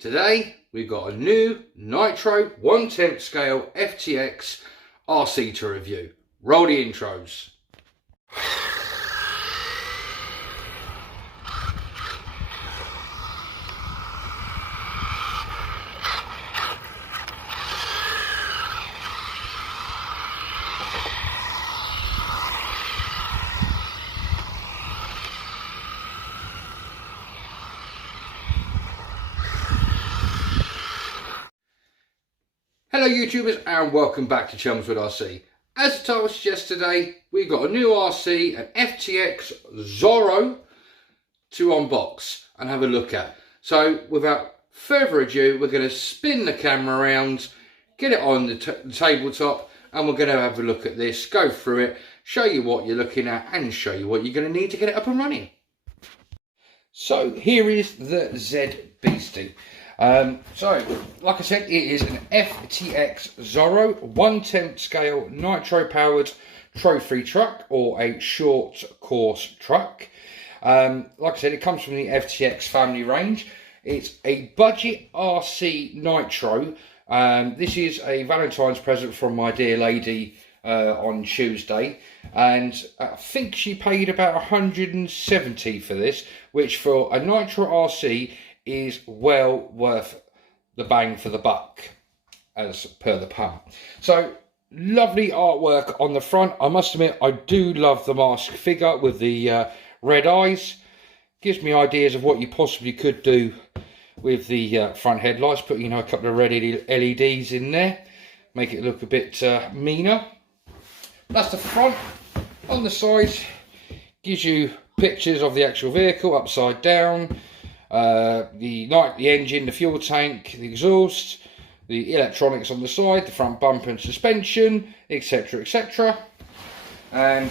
Today we've got a new Nitro 1/10 scale FTX RC to review. Roll the intros. Hello YouTubers and welcome back to Chelmswood RC. As the title suggests, today we've got a new RC, an FTX Zorro, to unbox and have a look at. So without further ado, we're going to spin the camera around, get it on the tabletop, and we're going to have a look at this, go through it, show you what you're looking at and show you what you're going to need to get it up and running. So here is the Z Beastie. So, like I said, it is an FTX Zorro 1/10 scale nitro powered trophy truck, or a short course truck. Like I said, it comes from the FTX family range. It's a budget RC nitro. This is a Valentine's present from my dear lady on Tuesday, and I think she paid about 170 for this, which for a nitro RC is well worth the bang for the buck, as per the pun. So lovely artwork on the front. I must admit, I do love the mask figure with the red eyes. Gives me ideas of what you possibly could do with the front headlights. Put, a couple of red LEDs in there, make it look a bit meaner. That's the front. On the sides, gives you pictures of the actual vehicle upside down. The engine, the fuel tank, the exhaust, the electronics on the side, the front bumper and suspension, etc, etc. And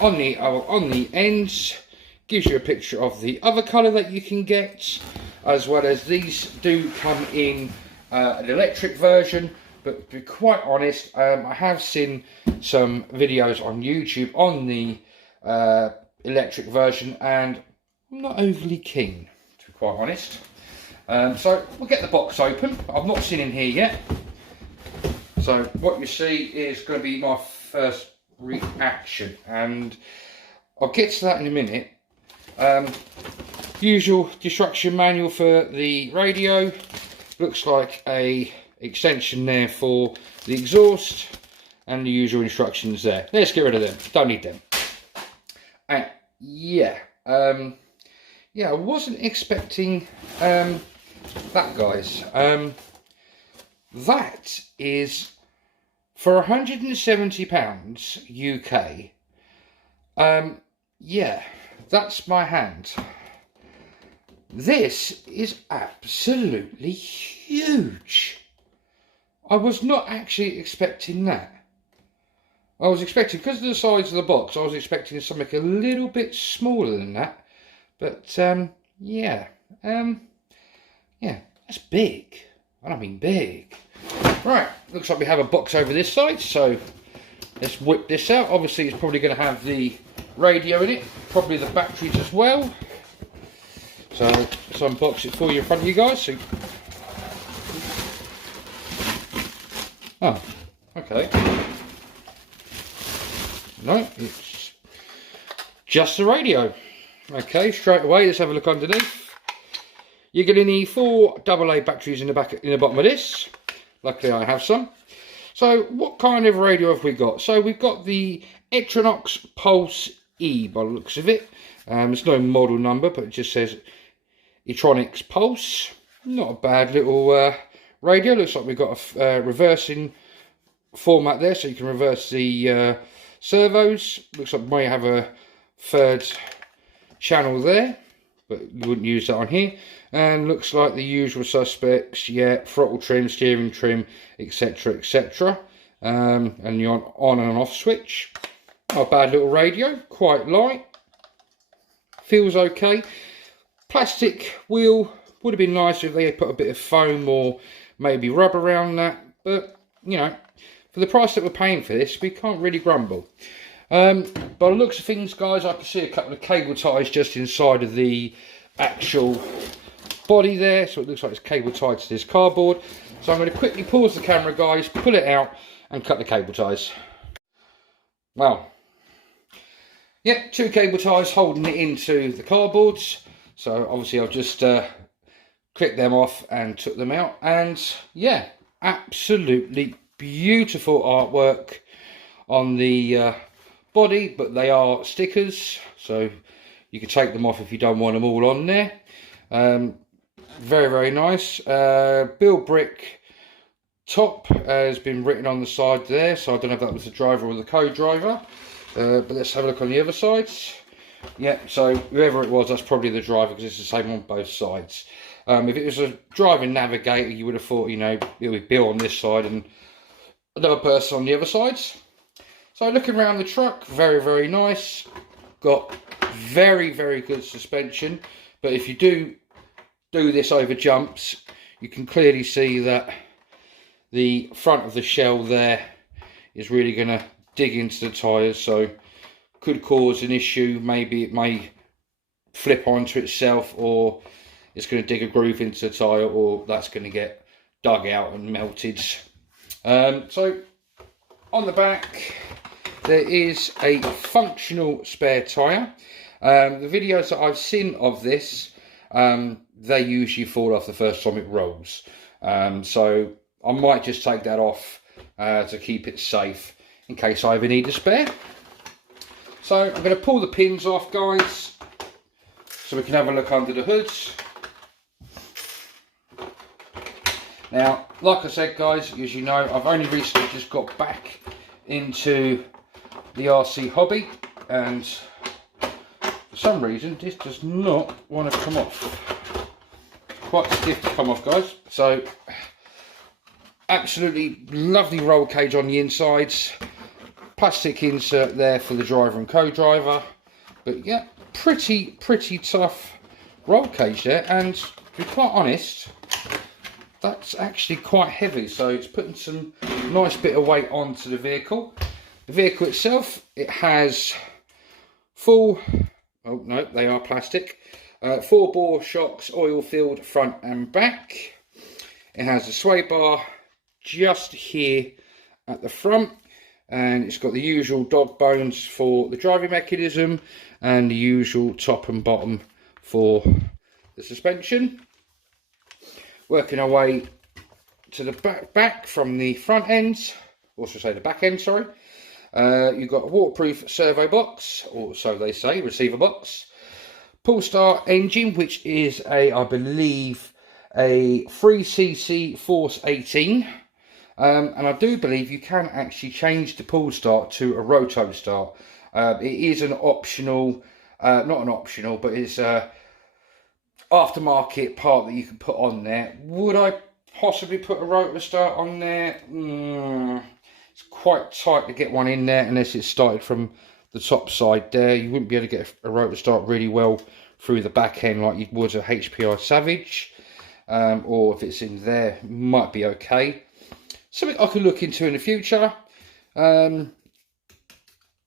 on the ends, gives you a picture of the other colour that you can get, as well as these do come in an electric version. But to be quite honest, I have seen some videos on YouTube on the electric version, and I'm not overly keen, quite honest. So we'll get the box open. I've not seen in here yet, so what you see is going to be my first reaction, and I'll get to that in a minute. Usual instruction manual for the radio. Looks like a extension there for the exhaust, and the usual instructions there. Let's get rid of them, don't need them. And yeah, I wasn't expecting that, guys. That is for £170 UK. Yeah, that's my hand. This is absolutely huge. I was not actually expecting that. I was expecting, because of the size of the box, I was expecting something a little bit smaller than that. But yeah, that's big. I don't mean big. Right, looks like we have a box over this side, so let's whip this out. Obviously, it's probably going to have the radio in it, probably the batteries as well. So let's unbox it for you in front of you guys. So, oh, okay. No, it's just the radio. Okay, straight away, let's have a look underneath. You're going to need 4 AA batteries in the bottom of this. Luckily, I have some. So, what kind of radio have we got? So, we've got the Etronox Pulse E, by the looks of it. There's no model number, but it just says Etronox Pulse. Not a bad little radio. Looks like we've got a reversing format there, so you can reverse the servos. Looks like we may have a third channel there, but you wouldn't use that on here. And looks like the usual suspects, yeah, throttle trim, steering trim, etc, etc. And your on and off switch. Not a bad little radio, quite light, feels okay. Plastic wheel, would have been nice if they had put a bit of foam or maybe rubber around that, but for the price that we're paying for this, we can't really grumble. By the looks of things, guys, I can see a couple of cable ties just inside of the actual body there, so it looks like it's cable tied to this cardboard. So I'm going to quickly pause the camera, guys, pull it out and cut the cable ties. Well, yeah, 2 cable ties holding it into the cardboards. So obviously I've just clipped them off and took them out, and yeah, absolutely beautiful artwork on the body, but they are stickers, so you can take them off if you don't want them all on there. Very, very nice. Bill Brick top has been written on the side there, so I don't know if that was the driver or the co-driver, but let's have a look on the other sides. Yeah, so whoever it was, that's probably the driver, because it's the same on both sides. If it was a driving navigator, you would have thought, you know, it would be Bill on this side and another person on the other sides. So looking around the truck, very, very nice. Got very, very good suspension, but if you do this over jumps, you can clearly see that the front of the shell there is really going to dig into the tyres, so could cause an issue. Maybe it may flip onto itself, or it's going to dig a groove into the tyre, or that's going to get dug out and melted. So on the back there is a functional spare tyre. The videos that I've seen of this, they usually fall off the first time it rolls. So I might just take that off to keep it safe in case I ever need a spare. So I'm going to pull the pins off, guys, so we can have a look under the hoods. Now, like I said, guys, as you know, I've only recently just got back into the RC hobby, and for some reason this does not want to come off. Quite stiff to come off, guys. So absolutely lovely roll cage on the insides, plastic insert there for the driver and co-driver, but yeah, pretty tough roll cage there. And to be quite honest, that's actually quite heavy, so it's putting some nice bit of weight onto the vehicle. The vehicle itself, it has full, oh no, they are plastic, 4 bore shocks, oil filled front and back. It has a sway bar just here at the front, and it's got the usual dog bones for the driving mechanism and the usual top and bottom for the suspension. Working our way to the back from the front ends, or should I say the back end, sorry. You've got a waterproof servo box, or so they say, receiver box. Pull start engine, which is a, I believe, a 3cc Force 18. And I do believe you can actually change the pull start to a roto start. It is an optional, not an optional, but it's a aftermarket part that you can put on there. Would I possibly put a rotor start on there? It's quite tight to get one in there unless it's started from the top side there. You wouldn't be able to get a rotor start really well through the back end like you would a HPI Savage, or if it's in there, might be okay. Something I could look into in the future.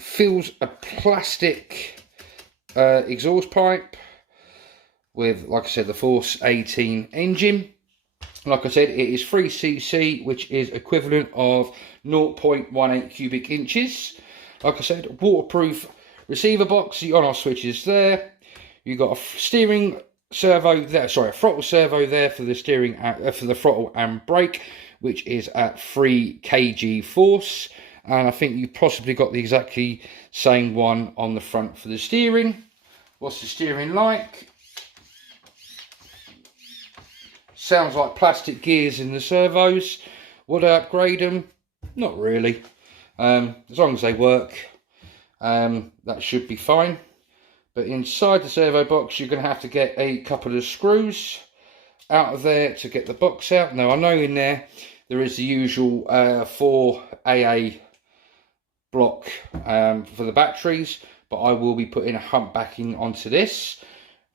Feels a plastic exhaust pipe with, like I said, the Force 18 engine. Like I said, it is 3cc, which is equivalent of 0.18 cubic inches. Like I said, waterproof receiver box, the on-off switches there. You've got a steering servo there, sorry, a throttle servo there for the steering, for the throttle and brake, which is at 3 kg force. And I think you possibly got the exactly same one on the front for the steering. What's the steering like? Sounds like plastic gears in the servos. Would I upgrade them? Not really. As long as they work, that should be fine. But inside the servo box, you're going to have to get a couple of screws out of there to get the box out. Now, I know in there is the usual 4 AA block for the batteries, but I will be putting a hump backing onto this.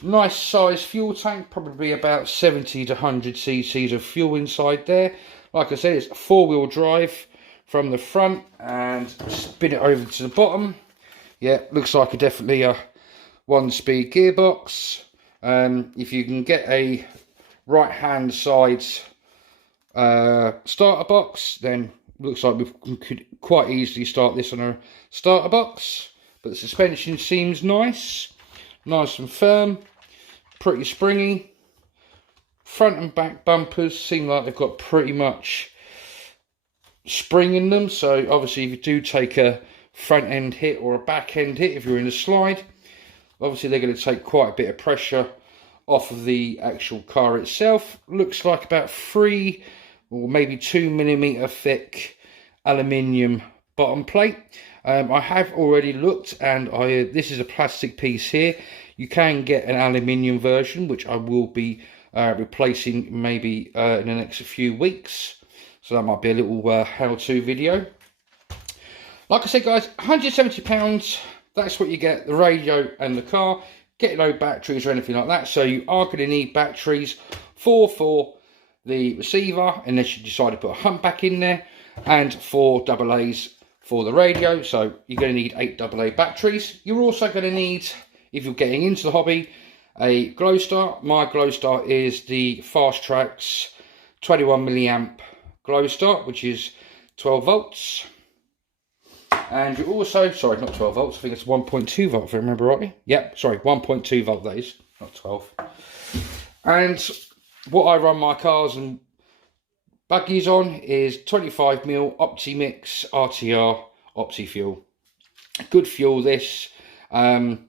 Nice size fuel tank, probably about 70 to 100 cc's of fuel inside there. Like I said, it's a 4-wheel drive from the front, and spin it over to the bottom. Yeah, looks like definitely a 1-speed gearbox. If you can get a right hand side starter box, then looks like we could quite easily start this on a starter box. But the suspension seems nice and firm, pretty springy. Front and back bumpers seem like they've got pretty much spring in them, so obviously if you do take a front end hit or a back end hit, if you're in a slide, obviously they're going to take quite a bit of pressure off of the actual car itself. Looks like about 3 or maybe 2 millimeter thick aluminium bottom plate. I have already looked, and this is a plastic piece here. You can get an aluminium version, which I will be replacing maybe in the next few weeks. So that might be a little how-to video. Like I said, guys, £170. That's what you get, the radio and the car. Get no batteries or anything like that. So you are going to need batteries for the receiver, unless you decide to put a humpback in there, and 4 AA's for the radio. So you're going to need 8 AA batteries. You're also going to need, if you're getting into the hobby, a glow star. My glow star is the Fast Tracks 21 milliamp glow star, which is 12 volts. And you also, sorry, not 12 volts, I think it's 1.2 volt if I remember rightly. Yep, sorry, 1.2 volt that is, not 12. And what I run my cars and buggies on is 25mm Optimix RTR Opti fuel. Good fuel this. I've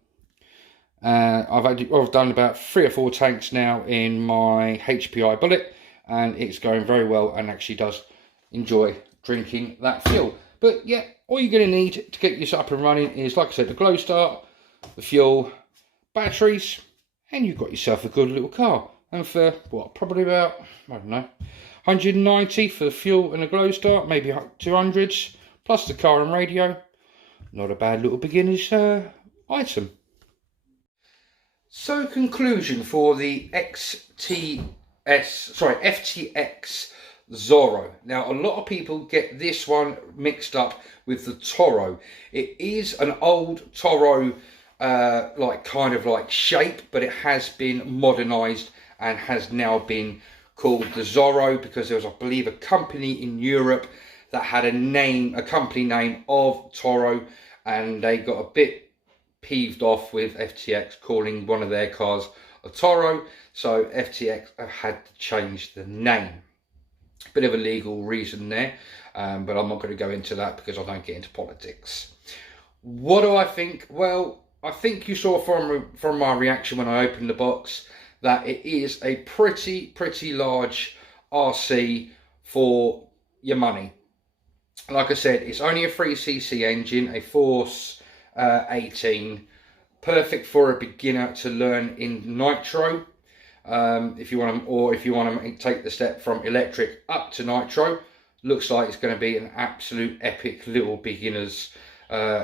done about 3 or 4 tanks now in my HPI Bullet, and it's going very well and actually does enjoy drinking that fuel. But yeah, all you're going to need to get this up and running is, like I said, the glow star, the fuel, batteries, and you've got yourself a good little car. And for what, probably about, I don't know, 190 for the fuel and the glow star, maybe 200s, plus the car and radio. Not a bad little beginner's item. So, conclusion for the FTX Zorro. Now, a lot of people get this one mixed up with the Toro. It is an old Toro, kind of shape, but it has been modernised and has now been called the Zorro, because there was, I believe, a company in Europe that had a company name of Toro, and they got a bit peeved off with FTX calling one of their cars a Toro, so FTX have had to change the name. Bit of a legal reason there, but I'm not going to go into that because I don't get into politics. What do I think? Well, I think you saw from my reaction when I opened the box that it is a pretty large RC for your money. Like I said, it's only a 3cc engine, a Force 18, perfect for a beginner to learn in Nitro. If you want to take the step from electric up to Nitro, looks like it's going to be an absolute epic little beginner's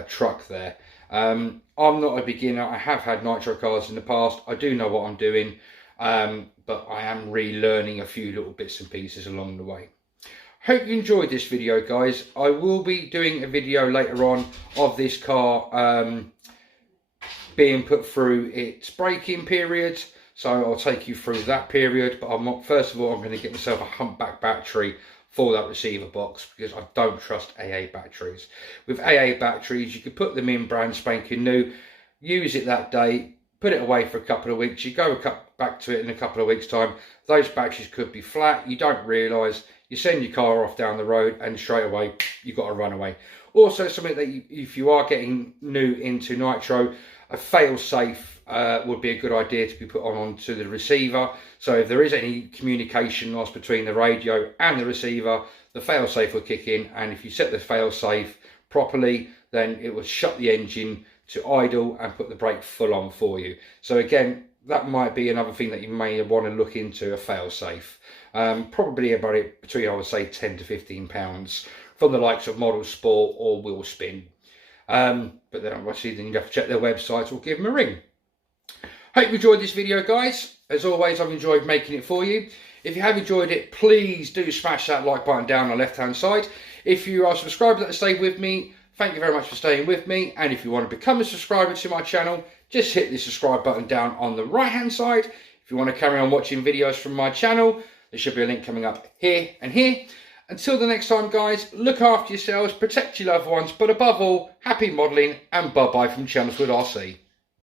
truck there. I'm not a beginner. I have had Nitro cars in the past. I do know what I'm doing, but I am relearning a few little bits and pieces along the way. Hope you enjoyed this video, guys. I will be doing a video later on of this car being put through its braking period, so I'll take you through that period. But first of all, I'm going to get myself a humpback battery for that receiver box, because I don't trust AA batteries. With AA batteries, you can put them in brand spanking new, use it that day, put it away for a couple of weeks, you go back to it in a couple of weeks time, those batteries could be flat, you don't realise, you send your car off down the road and straight away you've got to run away. Also, something that if you are getting new into Nitro, a fail-safe would be a good idea to be put onto the receiver. So if there is any communication loss between the radio and the receiver, the fail-safe will kick in, and if you set the fail-safe properly, then it will shut the engine to idle and put the brake full on for you. So again, that might be another thing that you may want to look into, a fail-safe. Probably about between, I would say, £10 to £15 from the likes of Model Sport or Wheel Spin. But then obviously then you have to check their websites or give them a ring. Hope you enjoyed this video, guys. As always, I've enjoyed making it for you. If you have enjoyed it, please do smash that like button down on the left hand side. If you are a subscriber that stayed with me, thank you very much for staying with me. And if you want to become a subscriber to my channel, just hit the subscribe button down on the right hand side. If you want to carry on watching videos from my channel, there should be a link coming up here and here. Until the next time, guys, look after yourselves, protect your loved ones, but above all, happy modelling, and bye-bye from Chelmswood RC.